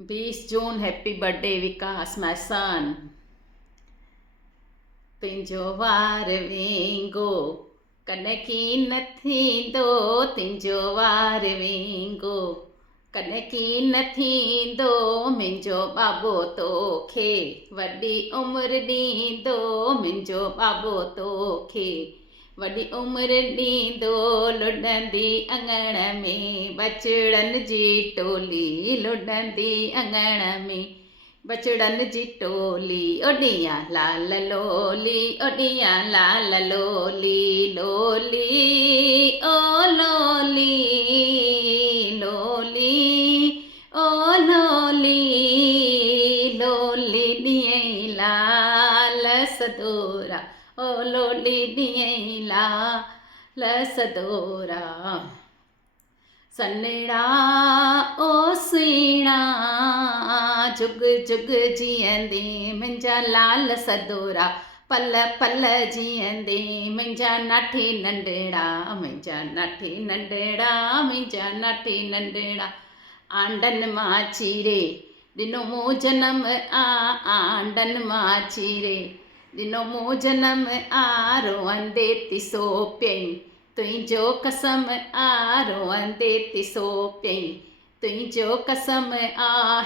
20 June happy birthday Vikas my son. तुंहिंजो वार वेंगो कॾहिं की न थींदो, तुंहिंजो वार वेंगो कॾहिं की न थींदो, मुंहिंजो बाबो तोखे वॾी उमिरि ॾींदो, मुंहिंजो बाबो तोखे वॾी उमिरि ॾींदो। लुॾंदी अङण में बचड़नि जी टोली, लुॾंदी अङण में बचड़नि जी टोली, ओॾियां लाल लोली, ओॾियां लाल लोली, लोली ओ लोली, लोली ओ लोली, लोली ॾियईं लाल सदोरा, ओ लोली ॾियईं लाल सदोरा। सन्हड़ा ओ सुहिणा जुग जुग जीअंदे, मुंहिंजा लाल सदोरा पल पल जीअंदे, मुंहिंजा नाठी नंढड़ा, मुंहिंजा नाठी नंढड़ा, मुंहिंजा नाठी नंढड़ा। आंडन मां चीरे ॾिनो मूं जनम आंडन मां चीरे ॾिनो मूं जनम रोअंदे थी सो पियईं, तुंहिंजो कसम रोअंदे थी सो पियईं, तुंहिंजो कसम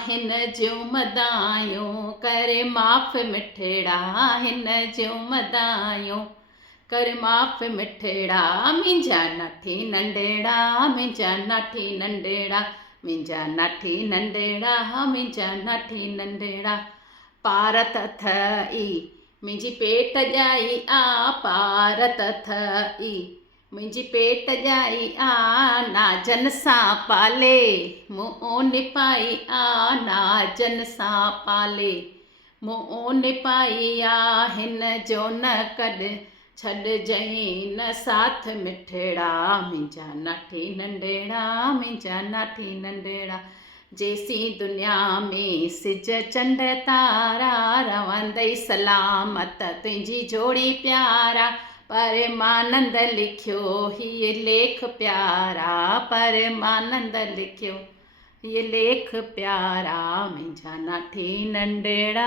हिन जूं मदायूं करे माफ़ मिठड़ा, हिन जूं मदायूं कर माफ़ मिठड़ा। मुंहिंजा नाठी नंढड़ा, मुंहिंजा नाठी नंढड़ा, मुंहिंजा नाठी नंढड़ा, मुंहिंजा नाठी नंढड़ा। पार त अथई मुंहिंजी पेट ॼाई पार त अथई मुंहिंजी पेट ॼाई नाजन सां पाले, मूं निपाई नाजन सां पाले, मूं निपाई हिन जो न कॾ छॾिजईं न साथ मिठड़ा, मुंहिंजा नाठी नंढड़ा, मुंहिंजा नाठी नंढड़ा। जेसीं दुनिया में सिज चंड तारा रहंदई सलामत तुंहिंजी जोड़ी प्यारा, परमानंद लिखियो हीअ लेख प्यारा, परमानंद लिखियो हीअ लेख प्यारा। मुंहिंजा नाठी नंढड़ा।